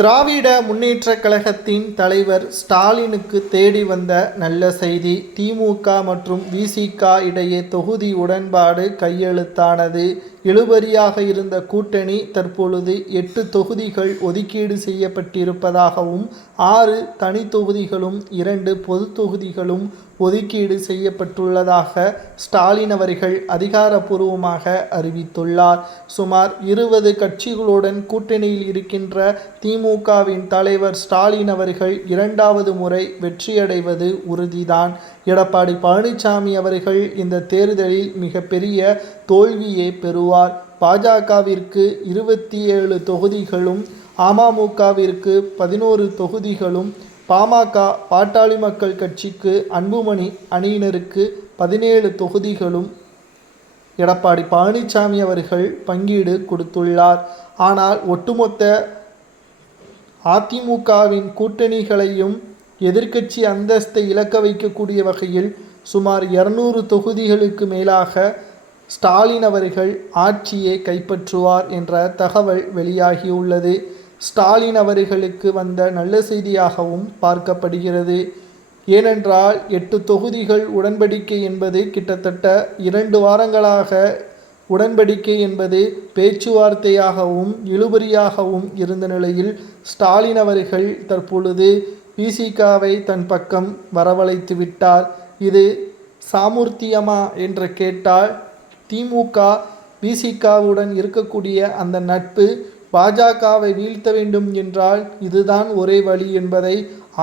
திராவிட முன்னேற்றக் கழகத்தின் தலைவர் ஸ்டாலினுக்கு தேடி வந்த நல்ல செய்தி. திமுக மற்றும் விசிக இடையே தொகுதி உடன்பாடு கையெழுத்தானது. இழுபறியாக இருந்த கூட்டணி தற்பொழுது 8 தொகுதிகள் ஒதுக்கீடு செய்யப்பட்டிருப்பதாகவும் 6 தனி தொகுதிகளும் 2 பொது தொகுதிகளும் ஒதுக்கீடு செய்யப்பட்டுள்ளதாக ஸ்டாலின் அவர்கள் அதிகாரப்பூர்வமாக அறிவித்துள்ளார். சுமார் 20 கட்சிகளுடன் கூட்டணியில் இருக்கின்ற திமுகவின் தலைவர் ஸ்டாலின் அவர்கள் 2வது முறை வெற்றியடைவது உறுதிதான். எடப்பாடி பழனிசாமி அவர்கள் இந்த தேர்தலில் மிகப்பெரிய தோல்வியை பெறுவார். பாஜகவிற்கு 27 தொகுதிகளும், அமமுகவிற்கு 11 தொகுதிகளும், பாமக பாட்டாளி மக்கள் கட்சிக்கு அன்புமணி அணியினருக்கு 17 தொகுதிகளும் எடப்பாடி பழனிசாமி அவர்கள் பங்கீடு கொடுத்துள்ளார். ஆனால் ஒட்டுமொத்த அதிமுகவின் கூட்டணிகளையும் எதிர்க்கட்சி அந்தஸ்தை இழக்க வைக்கக்கூடிய வகையில் சுமார் 200 தொகுதிகளுக்கு மேலாக ஸ்டாலின் அவர்கள் ஆட்சியை கைப்பற்றுவார் என்ற தகவல் வெளியாகியுள்ளது. ஸ்டாலின் அவர்களுக்கு வந்த நல்ல செய்தியாகவும் பார்க்கப்படுகிறது. ஏனென்றால் 8 தொகுதிகள் உடன்படிக்கை என்பது கிட்டத்தட்ட 2 வாரங்களாக உடன்படிக்கை என்பது பேச்சுவார்த்தையாகவும் இழுபறியாகவும் இருந்த நிலையில் ஸ்டாலின் அவர்கள் தற்பொழுது விசிகவை தன் பக்கம் வரவழைத்து விட்டார். இது சாமர்த்தியமா என்று கேட்டால், திமுக விசிகவுடன் இருக்கக்கூடிய அந்த நட்பு பாஜகவை வீழ்த்த வேண்டும் என்றால் இதுதான் ஒரே வழி என்பதை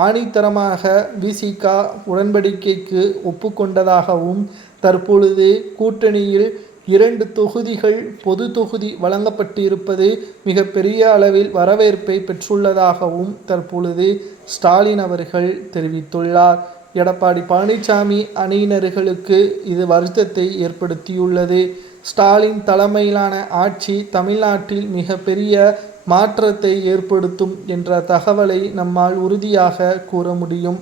ஆணித்தரமாக விசிக உடன்படிக்கைக்கு ஒப்புக்கொண்டதாகவும், தற்பொழுது கூட்டணியில் 2 தொகுதிகள் பொது தொகுதி வழங்கப்பட்டு இருப்பது மிகப்பெரிய அளவில் வரவேற்பை பெற்றுள்ளதாகவும் தற்பொழுது ஸ்டாலின் அவர்கள் தெரிவித்துள்ளார். எடப்பாடி பழனிசாமி அணியினர்களுக்கு இது வருத்தத்தை ஏற்படுத்தியுள்ளது. ஸ்டாலின் தலைமையிலான ஆட்சி தமிழ்நாட்டில் மிகப்பெரிய மாற்றத்தை ஏற்படுத்தும் என்ற தகவலை நம்மால் உறுதியாக கூற முடியும்.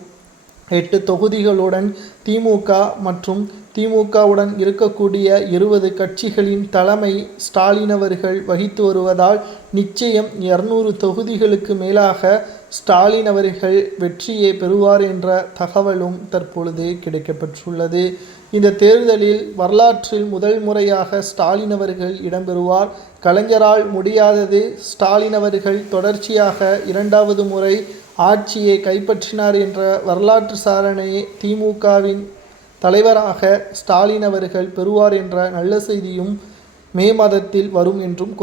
8 தொகுதிகளுடன் திமுக மற்றும் திமுகவுடன் இருக்கக்கூடிய 20 கட்சிகளின் தலைமை ஸ்டாலின் அவர்கள் வகித்து வருவதால் நிச்சயம் 200 தொகுதிகளுக்கு மேலாக ஸ்டாலின் அவர்கள் வெற்றியை பெறுவார் என்ற தகவலும் தற்பொழுது கிடைக்கப்பெற்றுள்ளது. இந்த தேர்தலில் வரலாற்றில் முதல் முறையாக ஸ்டாலின் அவர்கள் இடம்பெறுவார். கலைஞரால் முடியாதது ஸ்டாலின் அவர்கள் தொடர்ச்சியாக 2வது முறை ஆட்சியை கைப்பற்றினார் என்ற வரலாற்று சாதனையை திமுகவின் தலைவராக ஸ்டாலின் அவர்கள் பெறுவார் என்ற நல்ல செய்தியும் மே மாதத்தில் வரும் என்றும்